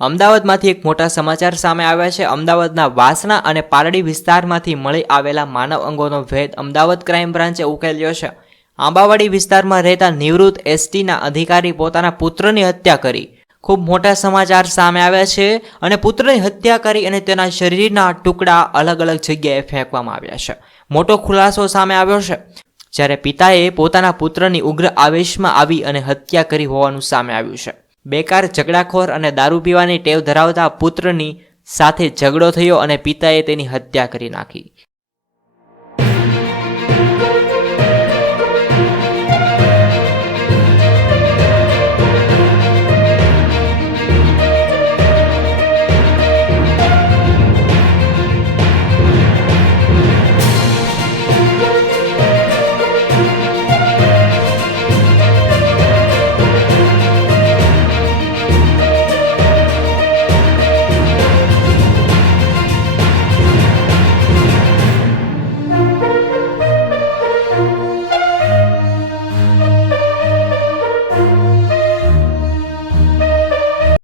અમદાવાદમાંથી એક મોટા સમાચાર સામે આવ્યા છે। અમદાવાદના વાસણા અને પાલડી વિસ્તારમાંથી મળી આવેલા માનવ અંગોનો ભેદ અમદાવાદ ક્રાઇમ બ્રાન્ચે ઉકેલ્યો છે। આંબાવાડી વિસ્તારમાં રહેતા નિવૃત્ત એસટીના અધિકારી પોતાના પુત્રની હત્યા કરી ખૂબ મોટા સમાચાર સામે આવ્યા છે અને પુત્રની હત્યા કરી અને તેના શરીરના ટુકડા અલગ અલગ જગ્યાએ ફેંકવામાં આવ્યા છે। મોટો ખુલાસો સામે આવ્યો છે જ્યારે પિતાએ પોતાના પુત્રની ઉગ્ર આવેશમાં આવી અને હત્યા કરી હોવાનું સામે આવ્યું છે। બેકાર ઝઘડાખોર અને દારૂ પીવાની ટેવ ધરાવતા પુત્રની સાથે ઝઘડો થયો અને પિતાએ તેની હત્યા કરી નાખી।